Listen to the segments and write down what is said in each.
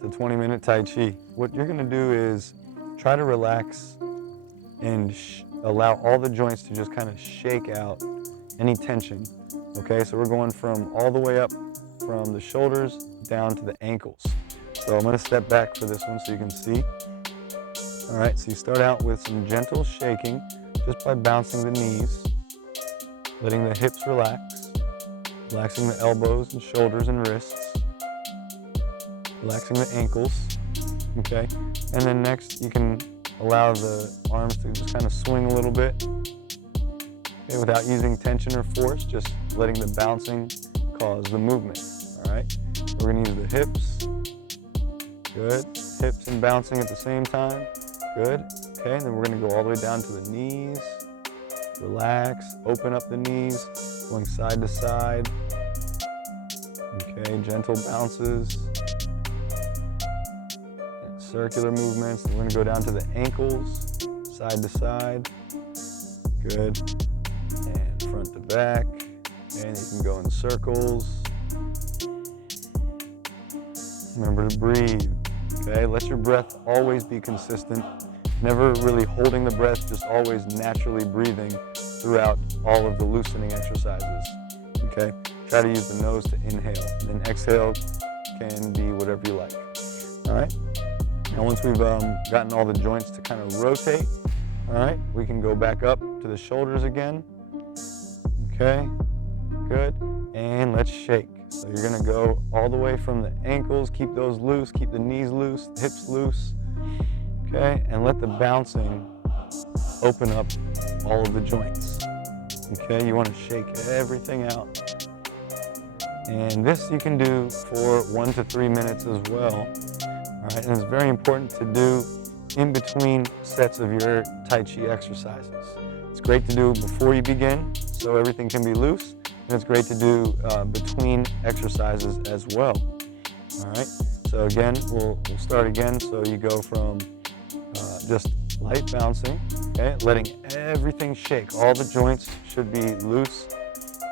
to 20-minute Tai Chi. What you're gonna do is try to relax and allow all the joints to just kind of shake out any tension. Okay, so we're going from all the way up from the shoulders down to the ankles. So I'm gonna step back for this one so you can see. All right, so you start out with some gentle shaking just by bouncing the knees, letting the hips relax, relaxing the elbows and shoulders and wrists, relaxing the ankles, okay? And then next you can allow the arms to just kind of swing a little bit, okay, without using tension or force, just letting the bouncing cause the movement, all right? We're gonna use the hips, good. Hips and bouncing at the same time, good. Okay, and then we're gonna go all the way down to the knees, relax, open up the knees, going side to side, okay, gentle bounces, and circular movements. And we're gonna go down to the ankles, side to side, good, and front to back, and you can go in circles. Remember to breathe, okay? Let your breath always be consistent, never really holding the breath, just always naturally breathing throughout all of the loosening exercises, okay? Try to use the nose to inhale, and then exhale can be whatever you like, all right? Now once we've gotten all the joints to kind of rotate, all right, we can go back up to the shoulders again, okay, good, and let's shake. So you're gonna go all the way from the ankles, keep those loose, keep the knees loose, the hips loose, okay, and let the bouncing open up all of the joints, okay? You wanna shake everything out. And this you can do for 1 to 3 minutes as well, all right? And it's very important to do in between sets of your Tai Chi exercises. It's great to do before you begin, so everything can be loose, and it's great to do between exercises as well, all right? So again, we'll start again. So you go from just light bouncing, okay? Letting everything shake. All the joints should be loose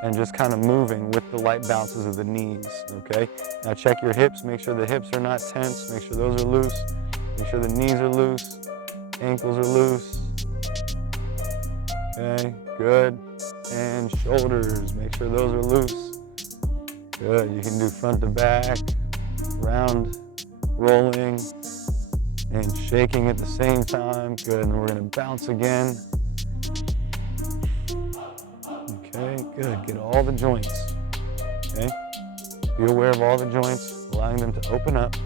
and just kind of moving with the light bounces of the knees, okay? Now check your hips, make sure the hips are not tense, make sure those are loose, make sure the knees are loose, ankles are loose, okay, good. And shoulders, make sure those are loose, good. You can do front to back, round, rolling, and shaking at the same time, good. And then we're gonna bounce again. Okay, good, get all the joints, okay? Be aware of all the joints, allowing them to open up,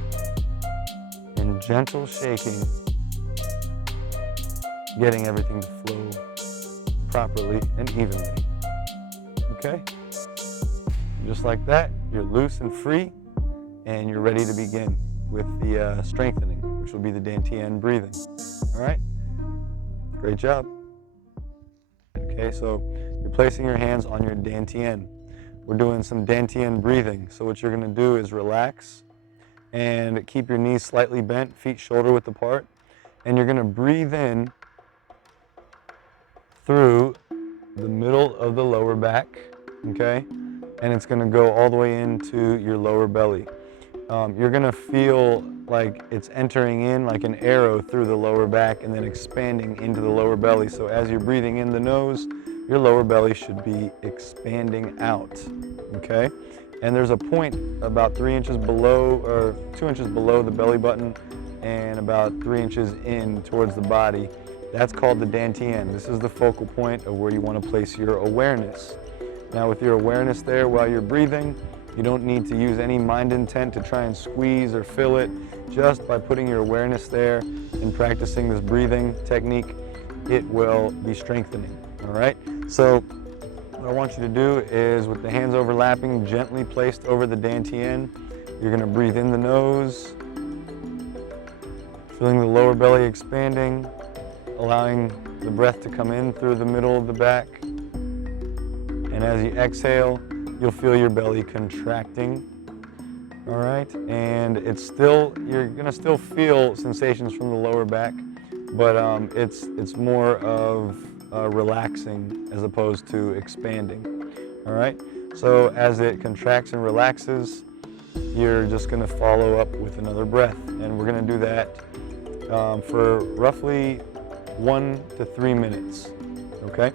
and gentle shaking, getting everything to flow properly and evenly, okay? Just like that, you're loose and free, and you're ready to begin with the strengthening, which will be the Dantian breathing, all right? Great job. Okay, so you're placing your hands on your Dantian. We're doing some Dantian breathing. So what you're gonna do is relax and keep your knees slightly bent, feet shoulder width apart, and you're gonna breathe in through the middle of the lower back, okay? And it's gonna go all the way into your lower belly. You're gonna feel like it's entering in like an arrow through the lower back and then expanding into the lower belly. So as you're breathing in the nose, your lower belly should be expanding out, okay? And there's a point about 3 inches below, or 2 inches below the belly button and about 3 inches in towards the body. That's called the Dantian. This is the focal point of where you want to place your awareness. Now with your awareness there while you're breathing, you don't need to use any mind intent to try and squeeze or fill it. Just by putting your awareness there and practicing this breathing technique, it will be strengthening, all right? So what I want you to do is, with the hands overlapping, gently placed over the Dantian, you're gonna breathe in the nose, feeling the lower belly expanding, allowing the breath to come in through the middle of the back. And as you exhale, you'll feel your belly contracting, all right? And you're gonna still feel sensations from the lower back, but it's more of relaxing as opposed to expanding, all right? So as it contracts and relaxes, you're just going to follow up with another breath. And we're going to do that for roughly 1 to 3 minutes, okay?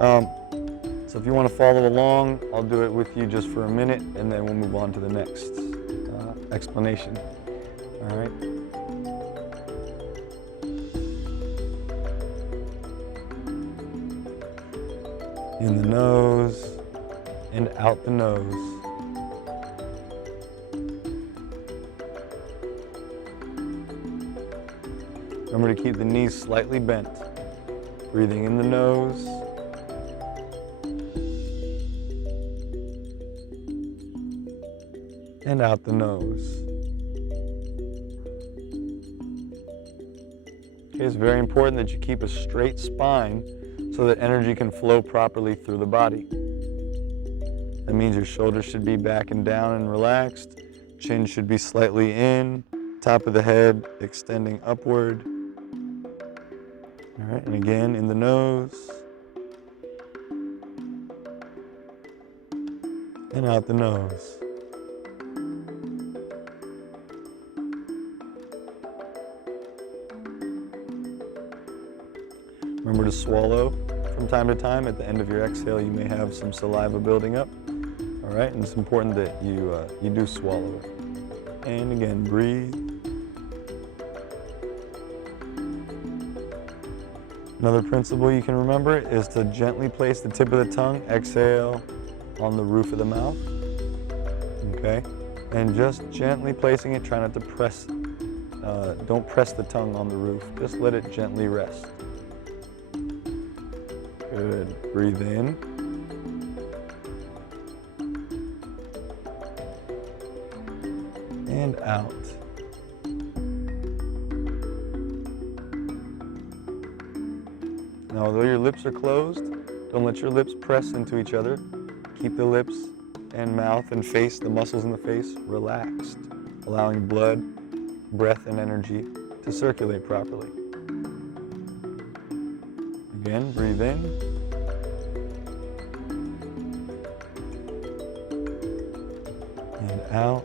So if you want to follow along, I'll do it with you just for a minute, and then we'll move on to the next explanation, all right? In the nose and out the nose. Remember to keep the knees slightly bent. Breathing in the nose. And out the nose. Okay, it's very important that you keep a straight spine so that energy can flow properly through the body. That means your shoulders should be back and down and relaxed. Chin should be slightly in. Top of the head extending upward. All right, and again in the nose. And out the nose. Remember to swallow from time to time. At the end of your exhale, you may have some saliva building up. All right, and it's important that you do swallow it. And again, breathe. Another principle you can remember is to gently place the tip of the tongue, exhale, on the roof of the mouth. Okay, and just gently placing it. Try not to press. Don't press the tongue on the roof. Just let it gently rest. Good. Breathe in. And out. Now, although your lips are closed, don't let your lips press into each other. Keep the lips and mouth and face, the muscles in the face, relaxed, allowing blood, breath, and energy to circulate properly. Again, breathe in. And out.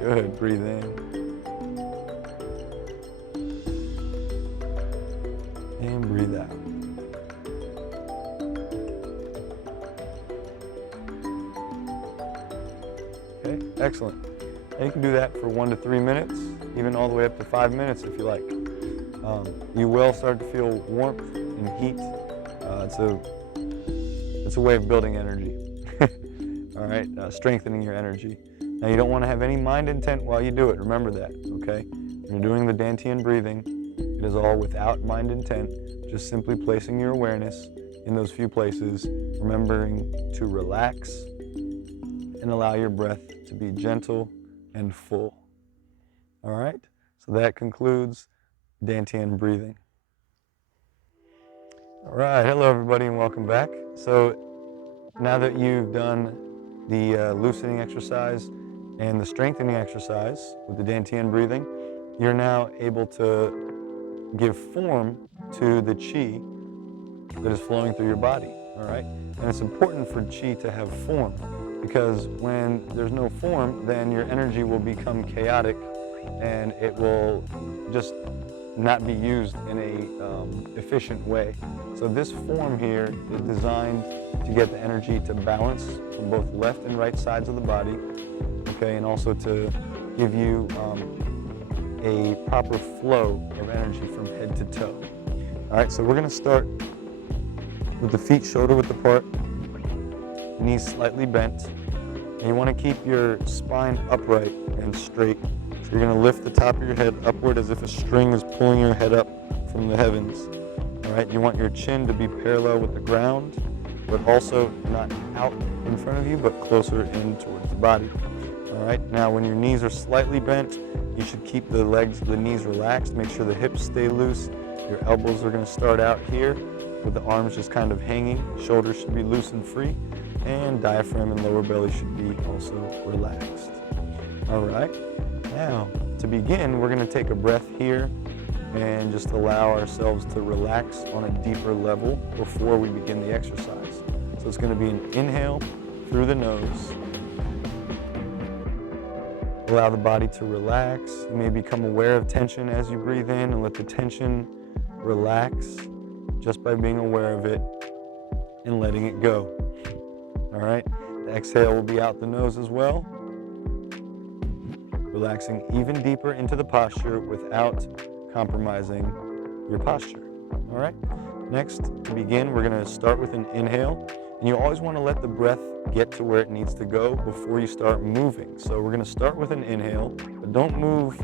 Good, breathe in. And breathe out. Okay, excellent. Now you can do that for 1 to 3 minutes, even all the way up to 5 minutes if you like. You will start to feel warmth and heat. It's a way of building energy. All right, strengthening your energy. Now you don't want to have any mind intent while you do it. Remember that, okay? When you're doing the Dantian breathing, it is all without mind intent, just simply placing your awareness in those few places, remembering to relax and allow your breath to be gentle and full. All right, so that concludes Dantian breathing. All right, hello everybody and welcome back. So now that you've done the loosening exercise and the strengthening exercise with the Dantian breathing, you're now able to give form to the chi that is flowing through your body, all right? And it's important for chi to have form, because when there's no form, then your energy will become chaotic and it will just not be used in a efficient way. So this form here is designed to get the energy to balance from both left and right sides of the body, okay, and also to give you a proper flow of energy from head to toe. All right, so we're gonna start with the feet shoulder width apart, knees slightly bent, and you wanna keep your spine upright and straight. So you're gonna lift the top of your head upward as if a string is pulling your head up from the heavens. All right, you want your chin to be parallel with the ground, but also not out in front of you, but closer in towards the body. All right, now when your knees are slightly bent, you should keep the knees relaxed. Make sure the hips stay loose. Your elbows are gonna start out here with the arms just kind of hanging. Shoulders should be loose and free, and diaphragm and lower belly should be also relaxed. All right, now to begin, we're gonna take a breath here and just allow ourselves to relax on a deeper level before we begin the exercise. So it's going to be an inhale through the nose. Allow the body to relax. You may become aware of tension as you breathe in, and let the tension relax just by being aware of it and letting it go. All right, the exhale will be out the nose as well. Relaxing even deeper into the posture without compromising your posture. All right, next to begin, we're going to start with an inhale, and you always want to let the breath get to where it needs to go before you start moving. So we're going to start with an inhale, but don't move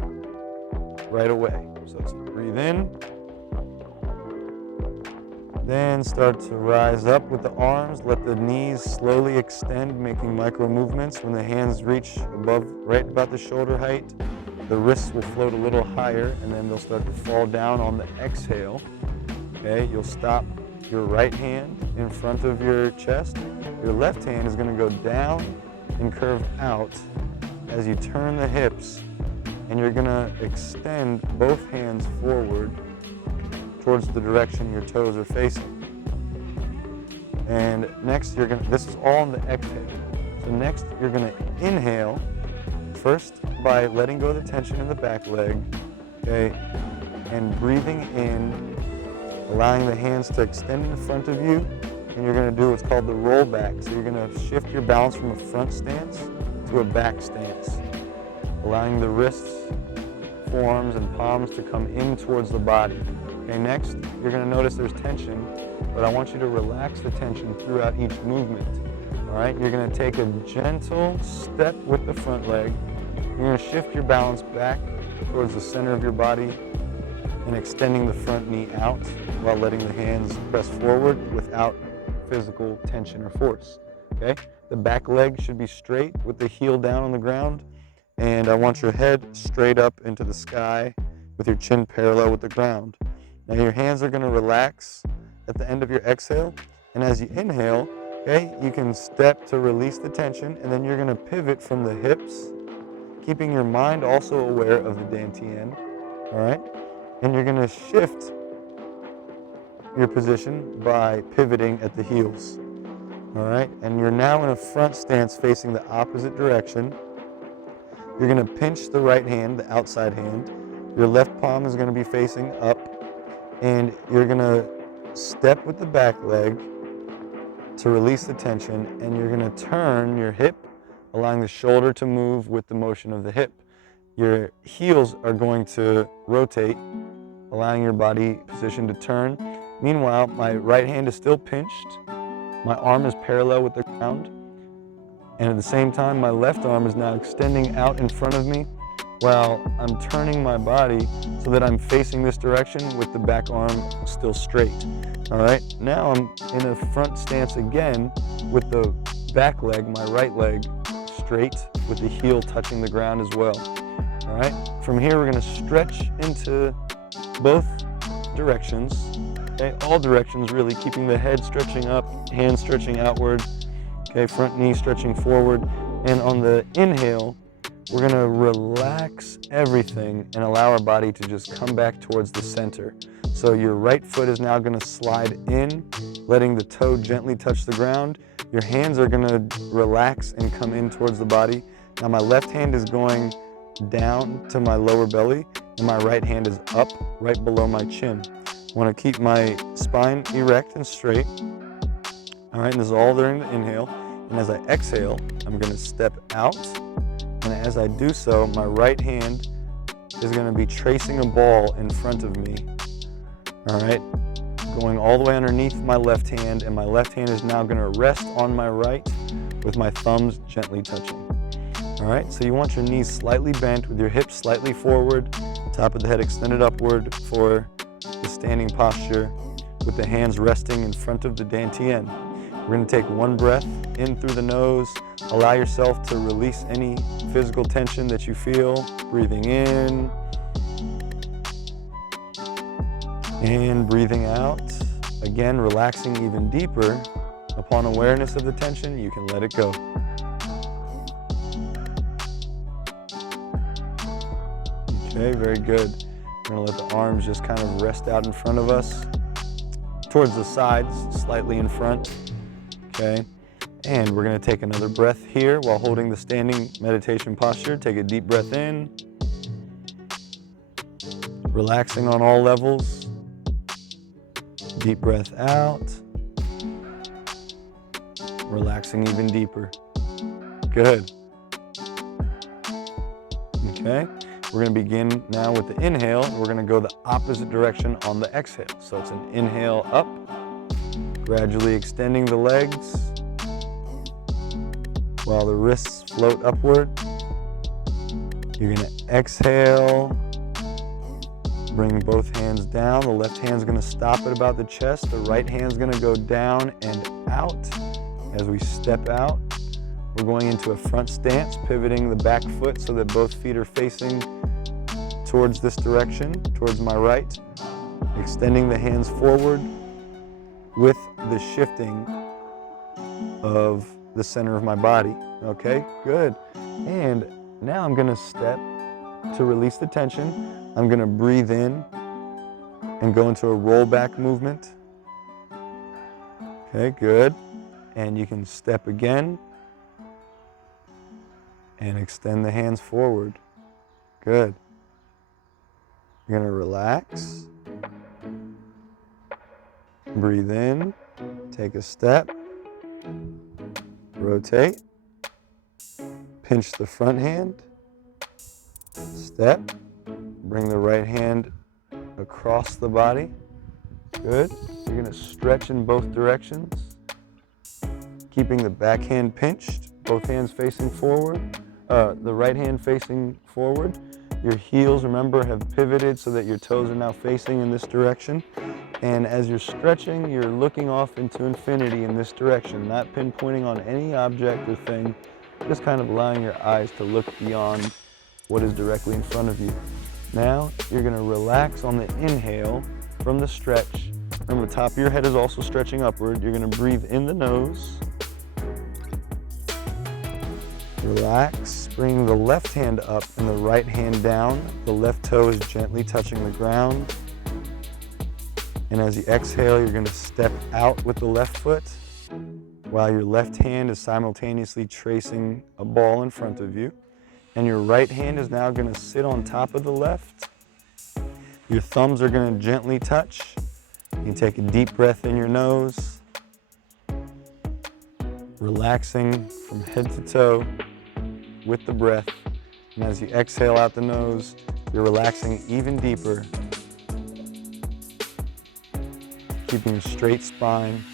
right away. So let's breathe in, then start to rise up with the arms. Let the knees slowly extend, making micro movements. When the hands reach above, right about the shoulder height, the wrists will float a little higher, and then they'll start to fall down on the exhale. Okay, you'll stop your right hand in front of your chest. Your left hand is going to go down and curve out as you turn the hips, and you're going to extend both hands forward towards the direction your toes are facing. And next this is all on the exhale. So next you're going to inhale, first by letting go of the tension in the back leg, okay, and breathing in, allowing the hands to extend in front of you, and you're going to do what's called the roll back. So you're going to shift your balance from a front stance to a back stance, allowing the wrists, forearms, and palms to come in towards the body. Okay, next, you're going to notice there's tension, but I want you to relax the tension throughout each movement. All right, you're going to take a gentle step with the front leg. You're going to shift your balance back towards the center of your body and extending the front knee out while letting the hands press forward without physical tension or force. Okay, the back leg should be straight with the heel down on the ground, and I want your head straight up into the sky with your chin parallel with the ground. Now your hands are going to relax at the end of your exhale, and as you inhale, okay, you can step to release the tension, and then you're going to pivot from the hips, keeping your mind also aware of the dantian, all right? And you're going to shift your position by pivoting at the heels, all right? And you're now in a front stance facing the opposite direction. You're going to pinch the right hand, the outside hand. Your left palm is going to be facing up, and you're going to step with the back leg to release the tension, and you're going to turn your hip, allowing the shoulder to move with the motion of the hip. Your heels are going to rotate, allowing your body position to turn. Meanwhile, my right hand is still pinched. My arm is parallel with the ground. And at the same time, my left arm is now extending out in front of me while I'm turning my body so that I'm facing this direction with the back arm still straight. All right, now I'm in a front stance again with the back leg, my right leg, straight with the heel touching the ground as well. All right, from here we're gonna stretch into both directions, okay, all directions really, keeping the head stretching up, hands stretching outward, okay, front knee stretching forward, and on the inhale, we're going to relax everything and allow our body to just come back towards the center. So your right foot is now going to slide in, letting the toe gently touch the ground. Your hands are going to relax and come in towards the body. Now my left hand is going down to my lower belly, and my right hand is up right below my chin. I want to keep my spine erect and straight. All right, and this is all during the inhale. And as I exhale, I'm going to step out. And as I do so, my right hand is going to be tracing a ball in front of me. All right, going all the way underneath my left hand, and my left hand is now going to rest on my right with my thumbs gently touching. All right, so you want your knees slightly bent with your hips slightly forward, top of the head extended upward for the standing posture with the hands resting in front of the dantian. We're going to take one breath in through the nose. Allow yourself to release any physical tension that you feel. Breathing in and breathing out. Again, relaxing even deeper. Upon awareness of the tension, you can let it go. Okay, very good. We're gonna let the arms just kind of rest out in front of us, towards the sides, slightly in front, okay? And we're gonna take another breath here while holding the standing meditation posture. Take a deep breath in, relaxing on all levels. Deep breath out, relaxing even deeper. Good. Okay, we're gonna begin now with the inhale. We're gonna go the opposite direction on the exhale. So it's an inhale up, gradually extending the legs while the wrists float upward. You're gonna exhale, bring both hands down. The left hand's gonna stop at about the chest. The right hand's gonna go down and out. As we step out, we're going into a front stance, pivoting the back foot so that both feet are facing towards this direction, towards my right. Extending the hands forward with the shifting of the center of my body. Okay, good. And now I'm gonna step to release the tension. I'm gonna breathe in and go into a rollback movement. Okay, good. And you can step again and extend the hands forward. Good. You're gonna relax. Breathe in, take a step, rotate, pinch the front hand, step, bring the right hand across the body. Good. You're gonna stretch in both directions, keeping the back hand pinched, both hands facing forward, the right hand facing forward. Your heels, remember, have pivoted so that your toes are now facing in this direction. And as you're stretching, you're looking off into infinity in this direction, not pinpointing on any object or thing, just kind of allowing your eyes to look beyond what is directly in front of you. Now, you're gonna relax on the inhale from the stretch. Remember, the top of your head is also stretching upward. You're gonna breathe in the nose. Relax, bring the left hand up and the right hand down. The left toe is gently touching the ground. And as you exhale, you're gonna step out with the left foot while your left hand is simultaneously tracing a ball in front of you. And your right hand is now gonna sit on top of the left. Your thumbs are gonna gently touch. You can take a deep breath in your nose, relaxing from head to toe with the breath. And as you exhale out the nose, you're relaxing even deeper, keeping a straight spine,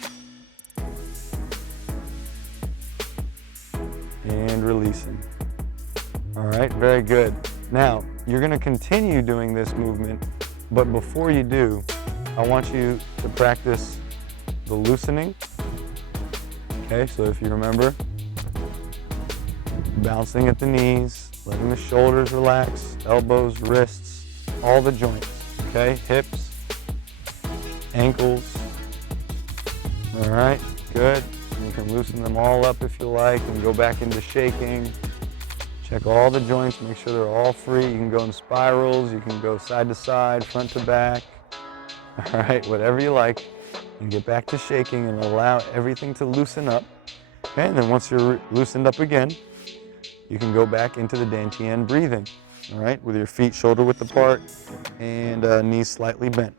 and releasing. All right, very good. Now, you're gonna continue doing this movement, but before you do, I want you to practice the loosening. Okay, so if you remember, bouncing at the knees, letting the shoulders relax, elbows, wrists, all the joints, okay? Hips, ankles. All right, good. You can loosen them all up if you like and go back into shaking. Check all the joints, make sure they're all free. You can go in spirals, you can go side to side, front to back. All right, whatever you like. And get back to shaking and allow everything to loosen up. Okay, and then once you're loosened up again, you can go back into the Dantian breathing, all right, with your feet shoulder width apart and knees slightly bent.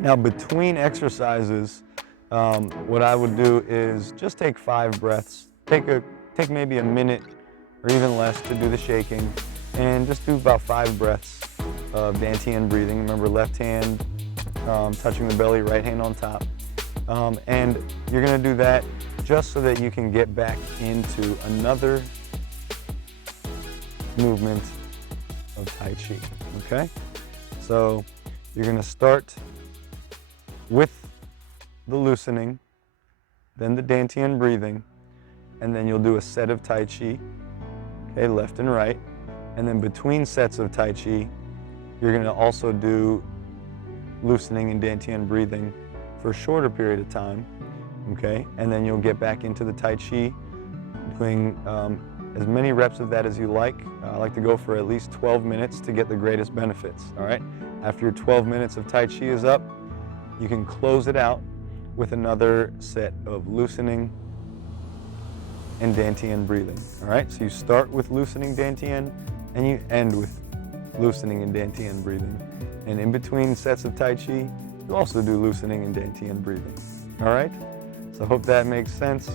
Now, between exercises, what I would do is just take 5 breaths. Take maybe a minute or even less to do the shaking, and just do about 5 breaths of Dantian breathing. Remember, left hand touching the belly, right hand on top. And you're gonna do that just so that you can get back into another movement of Tai Chi, okay? So you're gonna start with the loosening, then the Dantian breathing, and then you'll do a set of Tai Chi, okay, left and right. And then between sets of Tai Chi, you're gonna also do loosening and Dantian breathing for a shorter period of time, okay? And then you'll get back into the Tai Chi, doing as many reps of that as you like. I like to go for at least 12 minutes to get the greatest benefits, all right? After your 12 minutes of Tai Chi is up, you can close it out with another set of loosening and Dantian breathing. All right, so you start with loosening Dantian and you end with loosening and Dantian breathing. And in between sets of Tai Chi, you also do loosening and Dantian breathing. All right, so I hope that makes sense.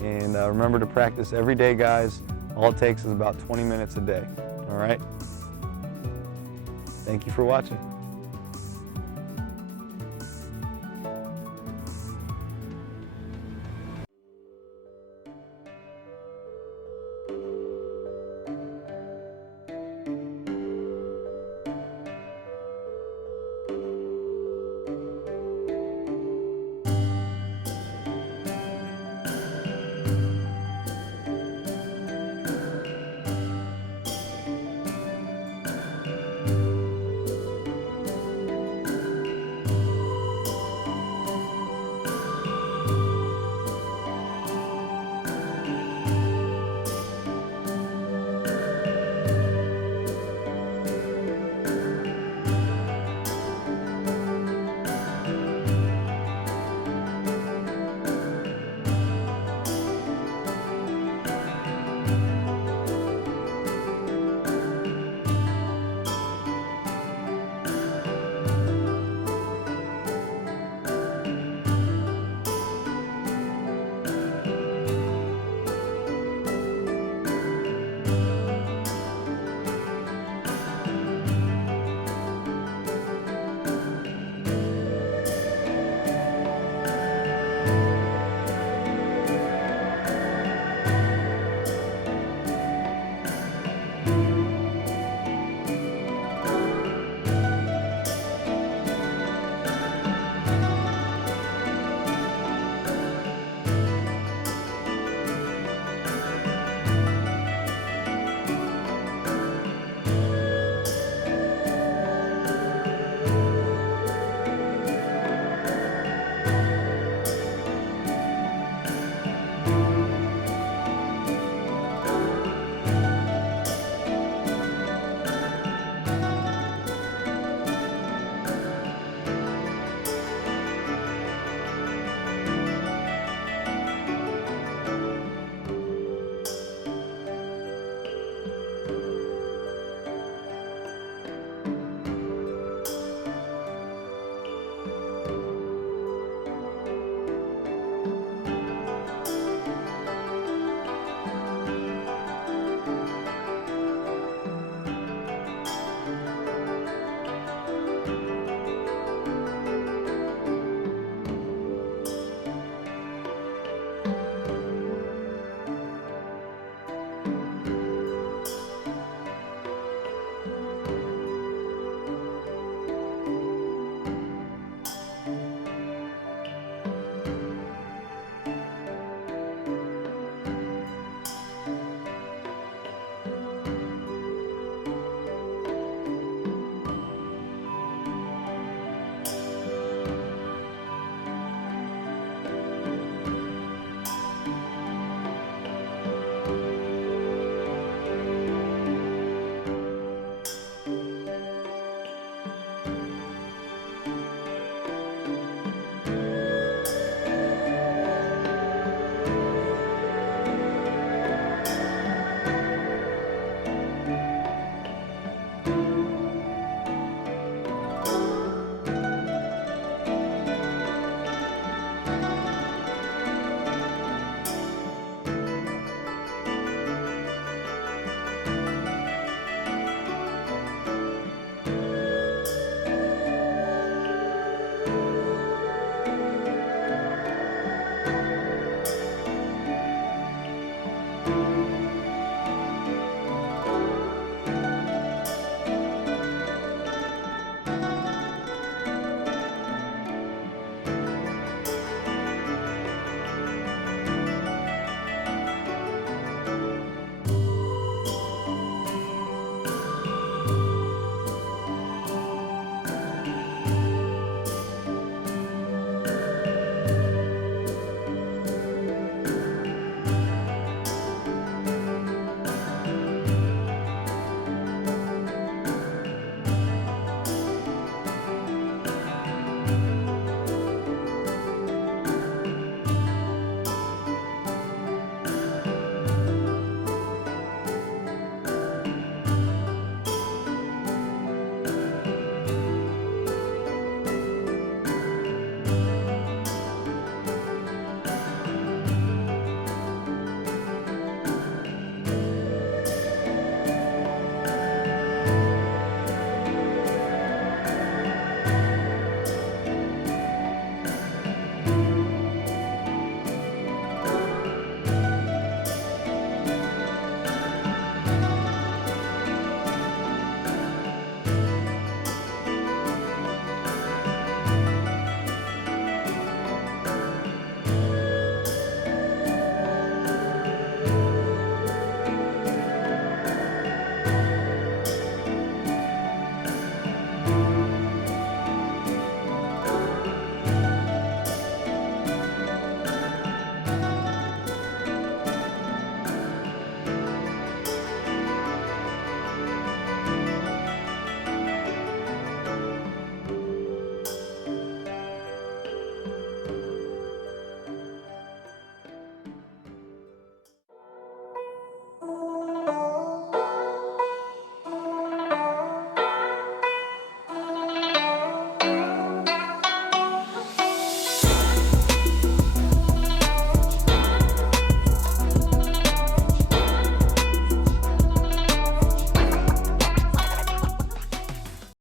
And remember to practice every day, guys. All it takes is about 20 minutes a day. All right, thank you for watching.